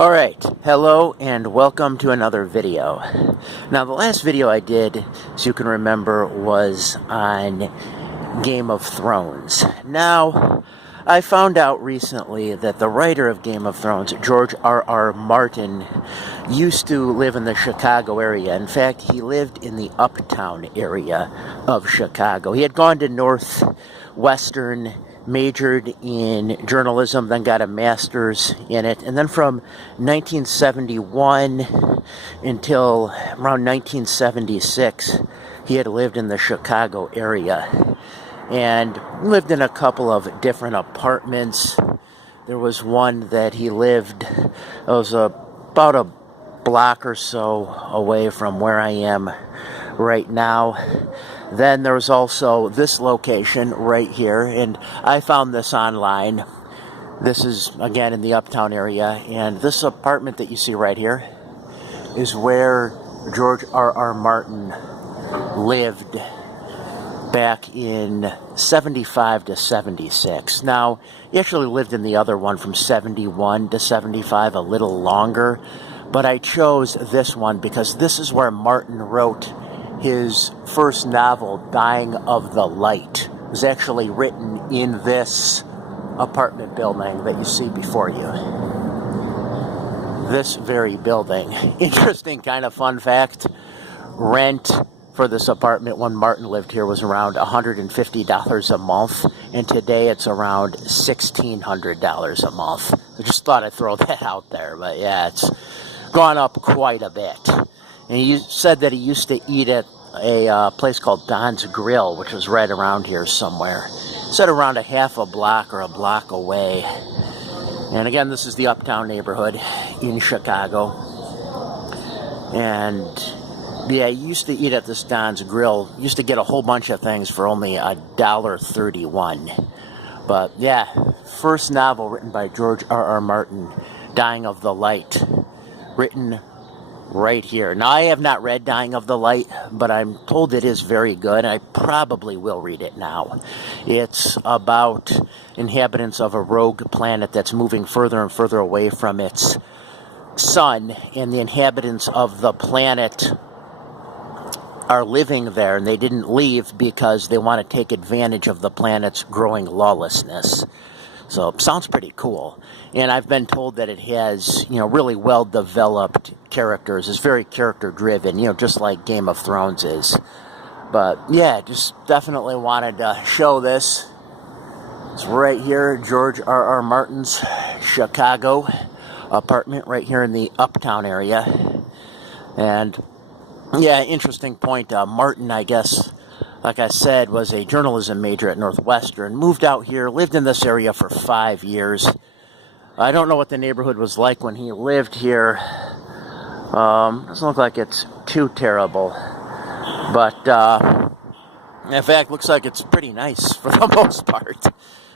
Alright, hello and welcome to another video. Now the last video I did, as you can remember, was on Game of Thrones. Now, I found out recently that the writer of Game of Thrones, George R.R. Martin, used to live in the Chicago area. In fact, he lived in the Uptown area of Chicago. He had gone to Northwestern, majored in journalism, then got a master's in it, and then from 1971 until around 1976 he had lived in the Chicago area and lived in a couple of different apartments. There was one that he lived, it was about a block or so away from where I am right now. Then there was also this location right here, and I found this online. This is, again, in the Uptown area, and this apartment that you see right here is where George R.R. Martin lived back in 75 to 76. Now, he actually lived in the other one from 71 to 75, a little longer, but I chose this one because this is where Martin wrote his first novel, Dying of the Light. It was actually written in this apartment building that you see before you. This very building. Interesting kind of fun fact. Rent for this apartment when Martin lived here was around $150 a month, and today it's around $1,600 a month. I just thought I'd throw that out there, but yeah, it's gone up quite a bit. And he said that he used to eat at a place called Don's Grill, which was right around here somewhere. He said around a half a block or a block away. And again, this is the Uptown neighborhood in Chicago. And yeah, he used to eat at this Don's Grill. He used to get a whole bunch of things for only $1.31. But yeah, first novel written by George R.R. Martin, Dying of the Light, written right here. Now, I have not read Dying of the Light, but I'm told it is very good. I probably will read it now. It's about inhabitants of a rogue planet that's moving further and further away from its sun, and the inhabitants of the planet are living there, and they didn't leave because they want to take advantage of the planet's growing lawlessness. So, it sounds pretty cool. And I've been told that it has, really well-developed characters. It's very character-driven, just like Game of Thrones is. But, yeah, just definitely wanted to show this. It's right here, George R.R. Martin's Chicago apartment right here in the Uptown area. And, yeah, interesting point. Martin, I guess, like I said, was a journalism major at Northwestern, moved out here, lived in this area for 5 years. I don't know what the neighborhood was like when he lived here. Doesn't look like it's too terrible. But, in fact, looks like it's pretty nice for the most part,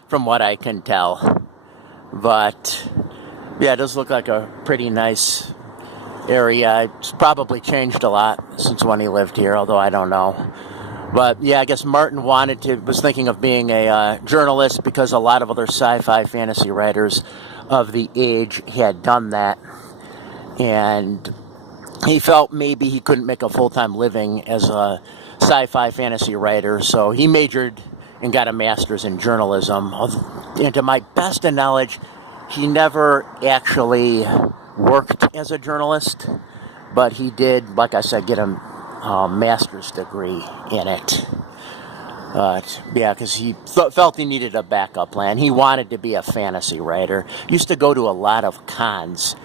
from what I can tell. But, yeah, it does look like a pretty nice area. It's probably changed a lot since when he lived here, although I don't know. But, yeah, I guess Martin was thinking of being a journalist because a lot of other sci-fi fantasy writers of the age had done that. And he felt maybe he couldn't make a full-time living as a sci-fi fantasy writer, so he majored and got a master's in journalism. And to my best of knowledge, he never actually worked as a journalist, but he did, like I said, get a master's degree in it. Yeah, because he felt he needed a backup plan. He wanted to be a fantasy writer. Used to go to a lot of cons.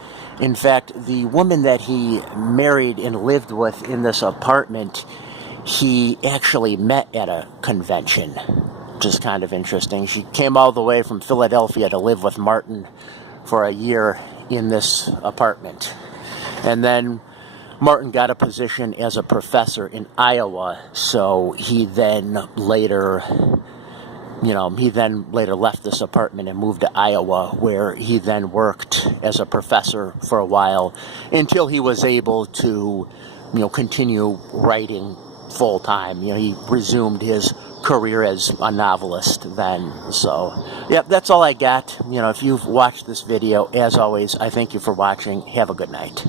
In fact, the woman that he married and lived with in this apartment, he actually met at a convention, which is kind of interesting. She came all the way from Philadelphia to live with Martin for a year in this apartment. And then Martin got a position as a professor in Iowa, so he then later left this apartment and moved to Iowa, where he then worked as a professor for a while until he was able to, continue writing full-time. He resumed his career as a novelist then. So, yeah, that's all I got. You know, if you've watched this video, as always, I thank you for watching. Have a good night.